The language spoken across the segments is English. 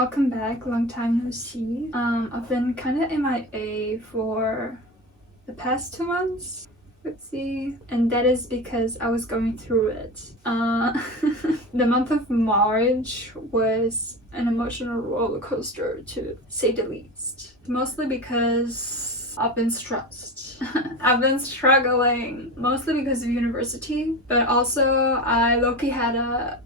welcome back. Long time no see. I've been kind of MIA for the past 2 months. Let's see. And that is because I was going through it. The month of March was an emotional roller coaster, to say the least. Mostly because I've been stressed. I've been struggling, mostly because of university, but also I low-key had a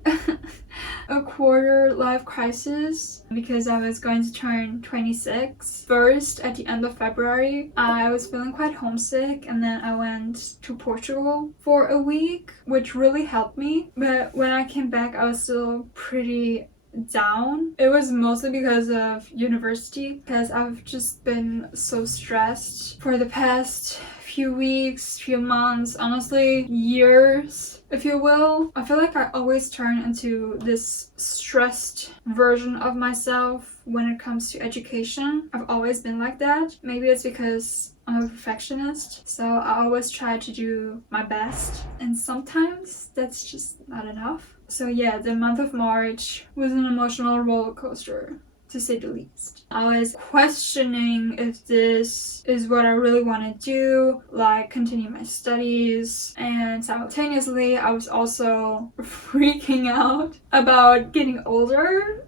a quarter life crisis because I was going to turn 26. First, at the end of February, I was feeling quite homesick, and then I went to Portugal for a week, which really helped me. But when I came back, I was still pretty down. It was mostly because of university, because I've just been so stressed for the past few weeks, few months, honestly years, if you will. I feel like I always turn into this stressed version of myself when it comes to education. I've always been like that. Maybe it's because I'm a perfectionist, so I always try to do my best, and sometimes that's just not enough. So yeah, the month of March was an emotional roller coaster, to say the least. I was questioning if this is what I really want to do, like continue my studies, and simultaneously I was also freaking out about getting older.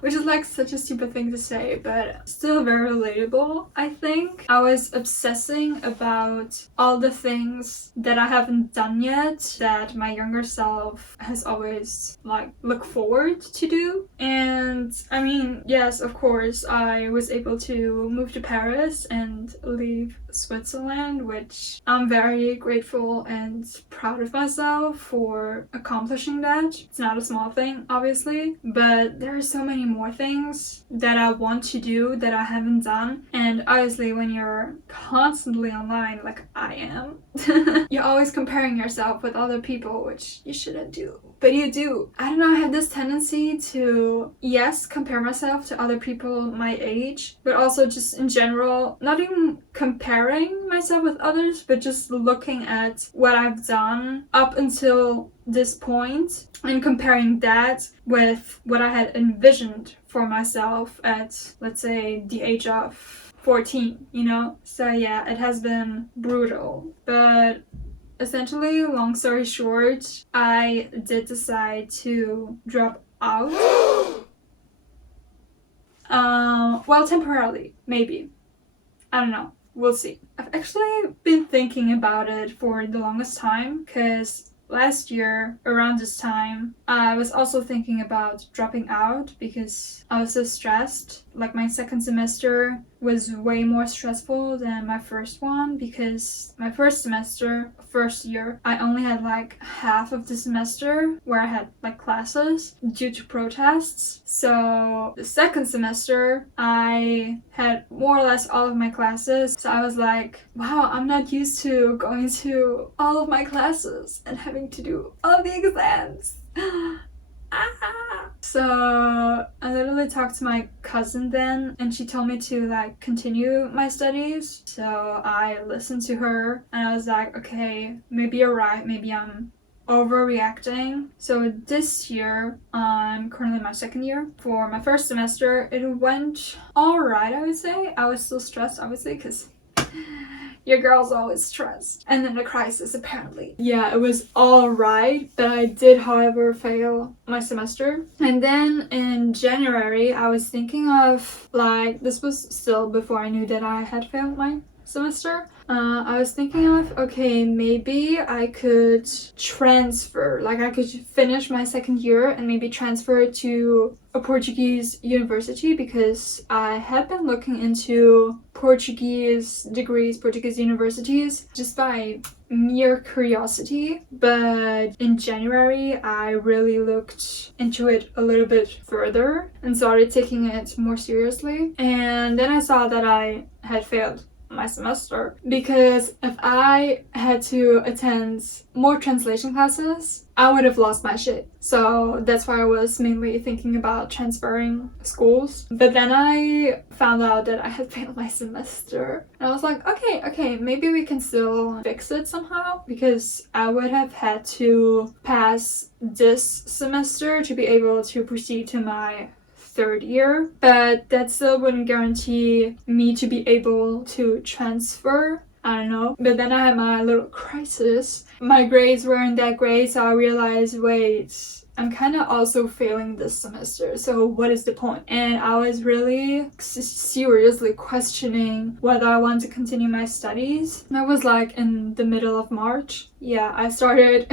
Which is like such a stupid thing to say, but still very relatable, I think. I was obsessing about all the things that I haven't done yet, that my younger self has always like looked forward to do. And I mean, yes, of course, I was able to move to Paris and leave Switzerland, which I'm very grateful and proud of myself for accomplishing that. It's not a small thing, obviously, but there are so many more things that I want to do that I haven't done. And obviously when you're constantly online like I am, you're always comparing yourself with other people, which you shouldn't do, but you do. I don't know, I have this tendency to, yes, compare myself to other people my age, but also just in general, not even comparing myself with others, but just looking at what I've done up until this point and comparing that with what I had envisioned for myself at, let's say, the age of 14, you know? So yeah, it has been brutal. But essentially, long story short, I did decide to drop out. Well, temporarily, maybe. I don't know. We'll see. I've actually been thinking about it for the longest time, because last year, around this time, I was also thinking about dropping out because I was so stressed. Like, my second semester was way more stressful than my first one, because my first year, I only had like half of the semester where I had like classes due to protests. So the second semester, I had more or less all of my classes. So I was like, wow, I'm not used to going to all of my classes and having to do all the exams. So I literally talked to my cousin then, and she told me to like continue my studies. So I listened to her and I was like, okay, maybe you're right, maybe I'm overreacting. So this year, I'm currently in my second year. For my first semester, it went alright, I would say. I was still stressed, obviously, because your girl's always stressed. And then the crisis, apparently. Yeah, it was alright, but I did, however, fail my semester. And then in January, I was thinking of, like, this was still before I knew that I had failed my semester. I was thinking of, okay, maybe I could transfer, like I could finish my second year and maybe transfer to a Portuguese university, because I had been looking into Portuguese degrees, Portuguese universities, just by mere curiosity. But in January, I really looked into it a little bit further and started taking it more seriously. And then I saw that I had failed my semester, because if I had to attend more translation classes, I would have lost my shit. So that's why I was mainly thinking about transferring schools. But then I found out that I had failed my semester, and I was like, okay, maybe we can still fix it somehow, because I would have had to pass this semester to be able to proceed to my third year, but that still wouldn't guarantee me to be able to transfer. I don't know. But then I had my little crisis. My grades weren't that great, so I realized, wait, I'm kind of also failing this semester, so what is the point? And I was really seriously questioning whether I want to continue my studies. That was like in the middle of March. Yeah, I started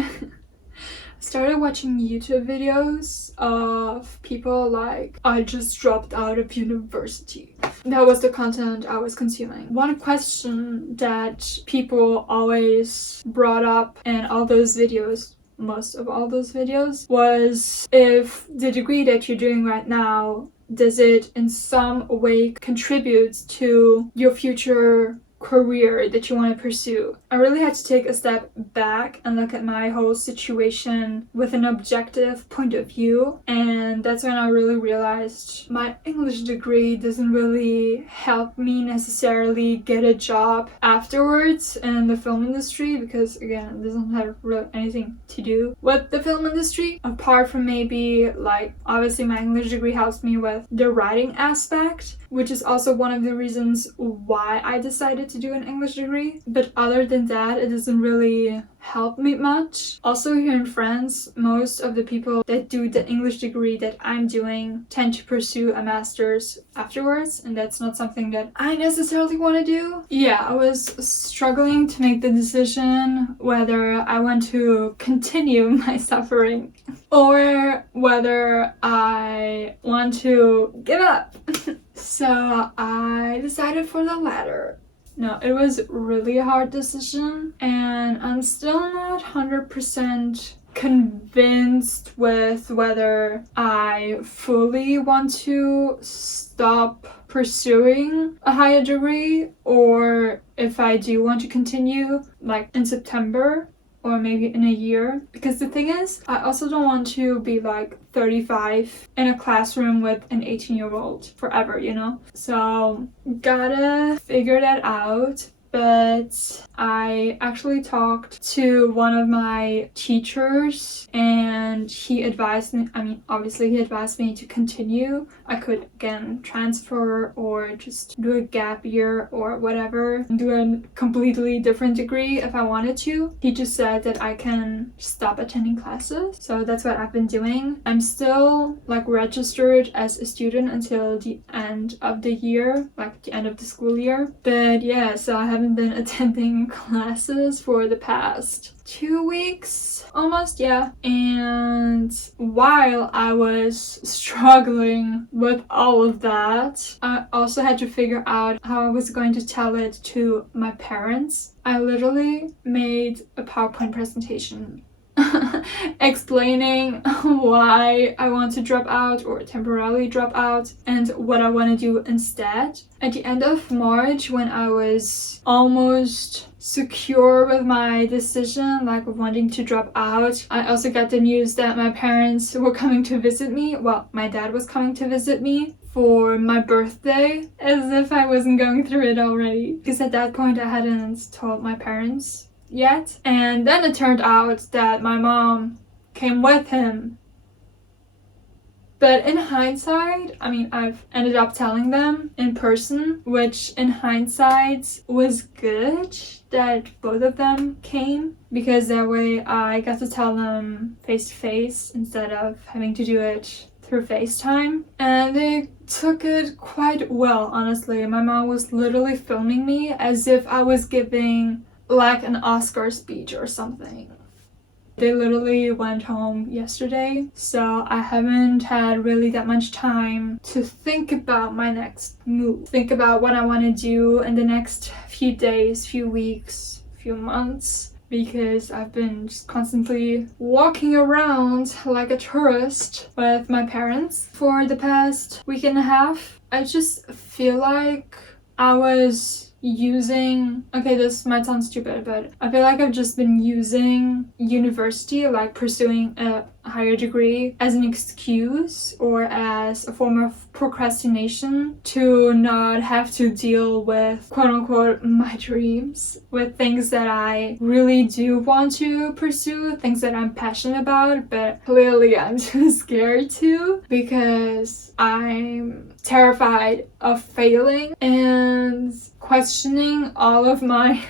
watching YouTube videos of people like, I just dropped out of university. That was the content I was consuming. One question that people always brought up in all those videos, most of all those videos, was if the degree that you're doing right now, does it in some way contribute to your future career that you want to pursue? I really had to take a step back and look at my whole situation with an objective point of view, and that's when I really realized my English degree doesn't really help me necessarily get a job afterwards in the film industry, because again, it doesn't have really anything to do with the film industry, apart from maybe like, obviously my English degree helps me with the writing aspect, which is also one of the reasons why I decided to do an English degree. But other than that, it doesn't really help me much. Also here in France, most of the people that do the English degree that I'm doing tend to pursue a master's afterwards, and that's not something that I necessarily want to do. Yeah, I was struggling to make the decision whether I want to continue my suffering or whether I want to give up. So I decided for the latter. No, it was really a hard decision, and I'm still not 100% convinced with whether I fully want to stop pursuing a higher degree or if I do want to continue like in September or maybe in a year. Because the thing is, I also don't want to be like 35 in a classroom with an 18-year-old forever, you know? So gotta figure that out. But I actually talked to one of my teachers and he advised me, obviously he advised me to continue. I could again transfer or just do a gap year or whatever, do a completely different degree if I wanted to. He just said that I can stop attending classes. So that's what I've been doing. I'm still like registered as a student until the end of the year, like the end of the school year. But yeah, so I haven't been attending classes for the past 2 weeks almost, yeah. And while I was struggling with all of that, I also had to figure out how I was going to tell it to my parents. I literally made a PowerPoint presentation explaining why I want to drop out or temporarily drop out and what I want to do instead. At the end of March, when I was almost secure with my decision, like wanting to drop out, I also got the news that my parents were coming to visit me. Well, my dad was coming to visit me for my birthday, as if I wasn't going through it already. Because at that point I hadn't told my parents yet. And then it turned out that my mom came with him. But in hindsight, I've ended up telling them in person, which in hindsight was good that both of them came, because that way I got to tell them face to face instead of having to do it through FaceTime. And they took it quite well, honestly. My mom was literally filming me as if I was giving like an Oscar speech or something. They literally went home yesterday, so I haven't had really that much time to think about my next move. Think about what I want to do in the next few days, few weeks, few months, because I've been just constantly walking around like a tourist with my parents for the past week and a half. I just feel like I was using, okay, this might sound stupid, but I feel like I've just been using university, like pursuing a a higher degree as an excuse or as a form of procrastination to not have to deal with quote-unquote my dreams, with things that I really do want to pursue, things that I'm passionate about, but clearly I'm too scared to because I'm terrified of failing and questioning all of my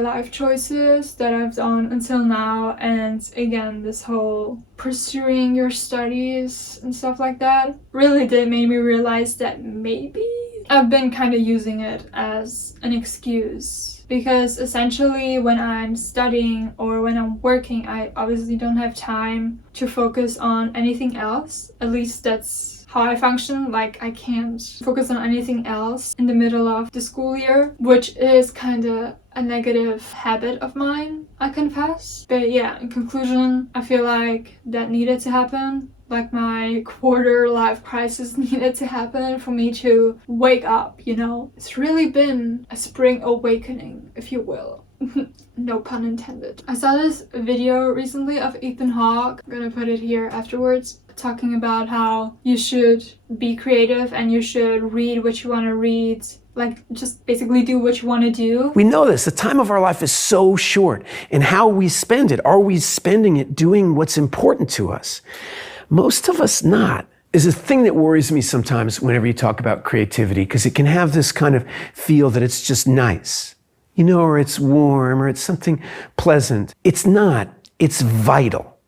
life choices that I've done until now. And again, this whole pursuing your studies and stuff like that really did make me realize that maybe I've been kind of using it as an excuse. Because essentially when I'm studying or when I'm working, I obviously don't have time to focus on anything else. At least that's how I function. Like, I can't focus on anything else in the middle of the school year, which is kind of a negative habit of mine, I confess. But yeah, in conclusion, I feel like that needed to happen. Like, my quarter life crisis needed to happen for me to wake up, you know? It's really been a spring awakening, if you will. No pun intended. I saw this video recently of Ethan Hawke, I'm gonna put it here afterwards, talking about how you should be creative and you should read what you want to read. Like, just basically do what you want to do. We know this. The time of our life is so short. And how we spend it, are we spending it doing what's important to us? Most of us not. Is a thing that worries me sometimes whenever you talk about creativity, because it can have this kind of feel that it's just nice, you know, or it's warm, or it's something pleasant. It's not. It's vital.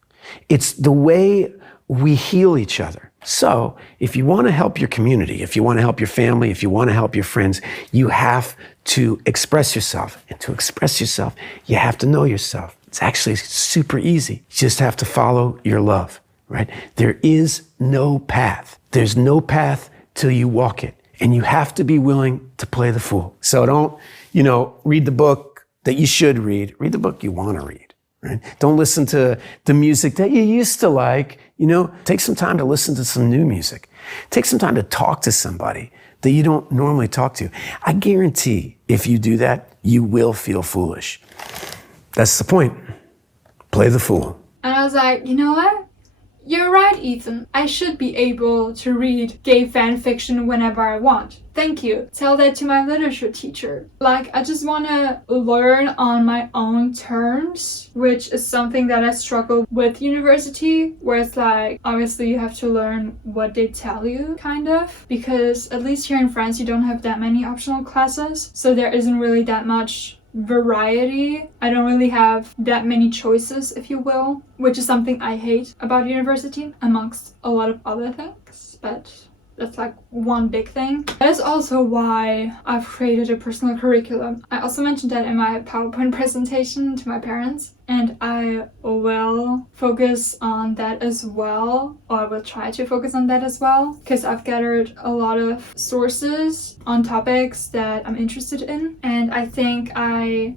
It's the way we heal each other. So if you want to help your community, if you want to help your family, if you want to help your friends, you have to express yourself. And to express yourself, you have to know yourself. It's actually super easy. You just have to follow your love, right? There is no path. There's no path till you walk it. And you have to be willing to play the fool. So don't, read the book that you should read. Read the book you want to read. Right? Don't listen to the music that you used to like. Take some time to listen to some new music. Take some time to talk to somebody that you don't normally talk to. I guarantee if you do that, you will feel foolish. That's the point. Play the fool. And I was like, you know what? You're right, Ethan. I should be able to read gay fan fiction whenever I want. Thank you. Tell that to my literature teacher. Like, I just want to learn on my own terms, which is something that I struggle with university, where it's like, obviously you have to learn what they tell you, kind of, because at least here in France, you don't have that many optional classes, so there isn't really that much variety. I don't really have that many choices, if you will, which is something I hate about university, amongst a lot of other things, but that's like one big thing. That is also why I've created a personal curriculum. I also mentioned that in my PowerPoint presentation to my parents, and I will focus on that as well, or I will try to focus on that as well, because I've gathered a lot of sources on topics that I'm interested in, and I think I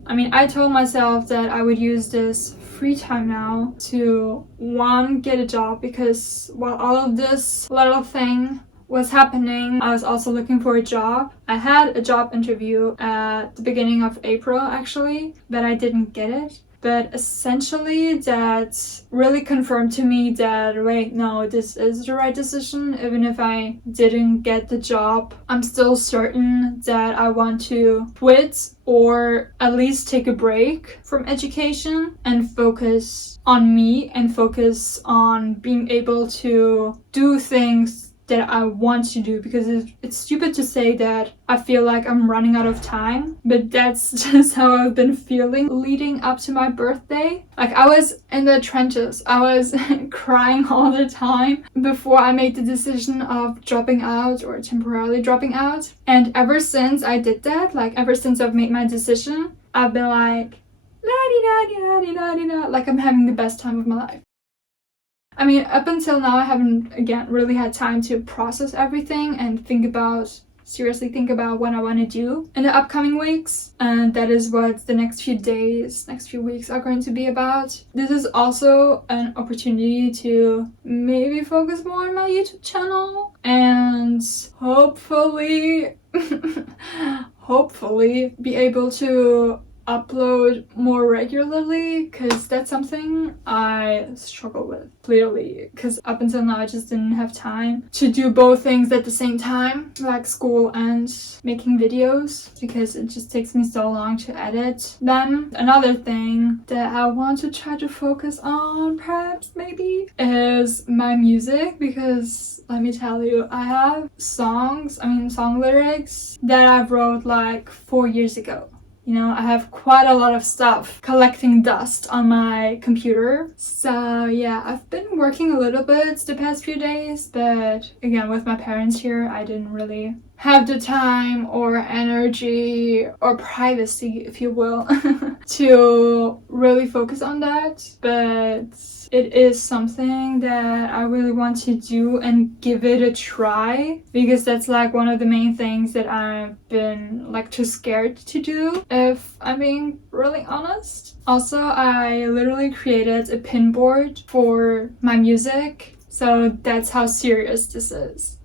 told myself that I would use this free time now to, one, get a job, because while all of this little thing was happening, I was also looking for a job. I had a job interview at the beginning of April, actually, but I didn't get it. But essentially that really confirmed to me that, wait, no, this is the right decision. Even if I didn't get the job, I'm still certain that I want to quit or at least take a break from education and focus on me and focus on being able to do things that I want to do, because it's stupid to say that I feel like I'm running out of time, but that's just how I've been feeling leading up to my birthday. Like, I was in the trenches. I was crying all the time before I made the decision of dropping out or temporarily dropping out. And ever since I did that, like ever since I've made my decision, I've been like, la-di-da-di-da-di-da-di-da, like I'm having the best time of my life. I mean, up until now, I haven't, again, really had time to process everything and seriously think about what I want to do in the upcoming weeks. And that is what the next few weeks are going to be about. This is also an opportunity to maybe focus more on my YouTube channel and hopefully be able to upload more regularly, because that's something I struggle with, clearly, because up until now I just didn't have time to do both things at the same time, like school and making videos, because it just takes me so long to edit them. Another thing that I want to try to focus on, perhaps, maybe, is my music, because let me tell you, I have song lyrics that I wrote like 4 years ago. You know, I have quite a lot of stuff collecting dust on my computer. So yeah, I've been working a little bit the past few days, but again, with my parents here, I didn't really have the time or energy or privacy, if you will, to really focus on that. But it is something that I really want to do and give it a try, because that's like one of the main things that I've been like too scared to do, if I'm being really honest. Also, I literally created a pin board for my music, so that's how serious this is.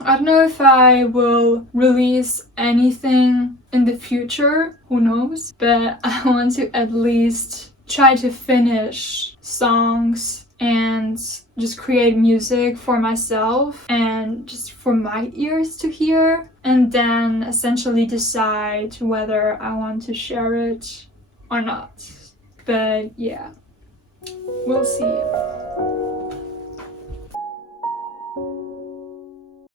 I don't know if I will release anything in the future, who knows, but I want to at least try to finish songs and just create music for myself and just for my ears to hear, and then essentially decide whether I want to share it or not. But yeah, we'll see.